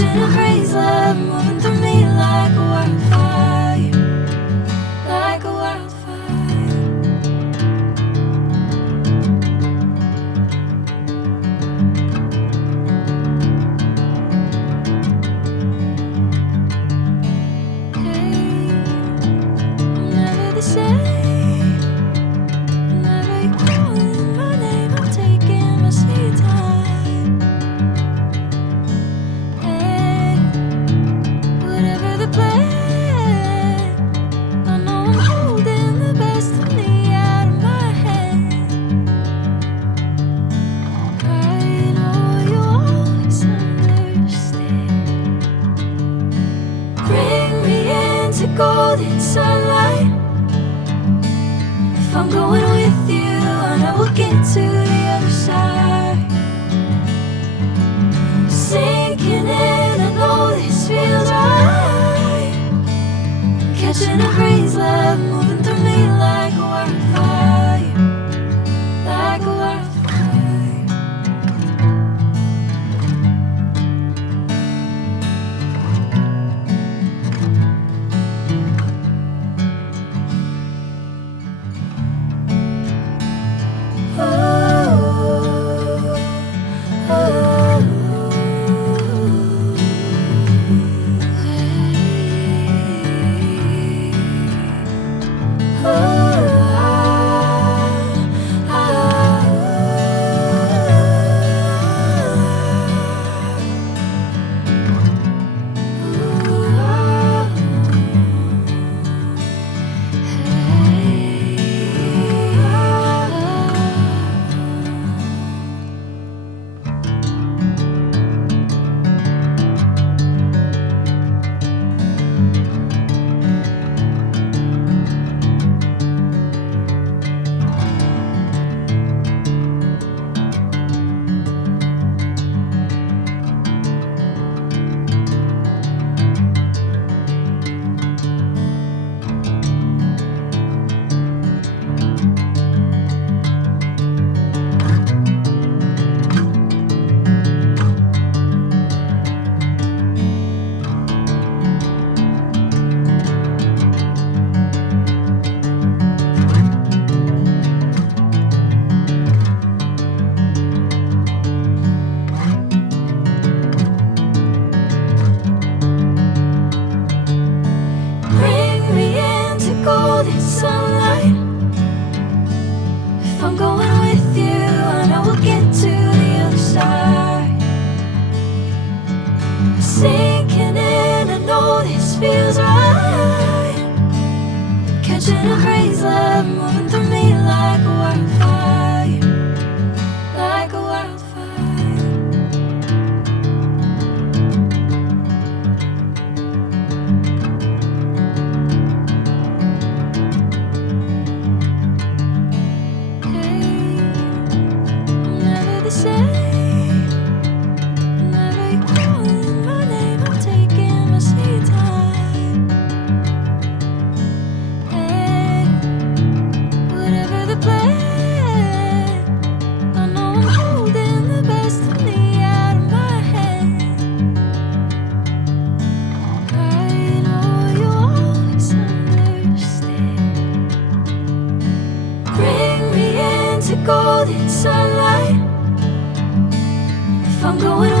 catching a crazy love moving through me like a wildfire, like a wildfire. Hey, I'm never the same. Whenever you're calling my name, I'm taking my sweet time. Hey, whatever the plan, I know I'm holding the best of me out of my hand. I know you always understand. Bring me into golden sunlight. If I'm going with you, I know we'll get to the other side. Sinking in, I know this feels right. Catching a crazy love moving through me like a wildfire, like a wildfire. Bring me into golden sunlight. If I'm going with you, I know we'll get to the other side. Sinking in, I know this feels right. Catching a crazy love moving through me like a wildfire, like a wildfire. Hey, I'm never the same. Whenever you're calling my name, I'm taking my sweet time. Hey, whatever the plan, I know I'm holding the best of me out of my hand. I know you always understand. Bring me into golden sunlight. If I'm going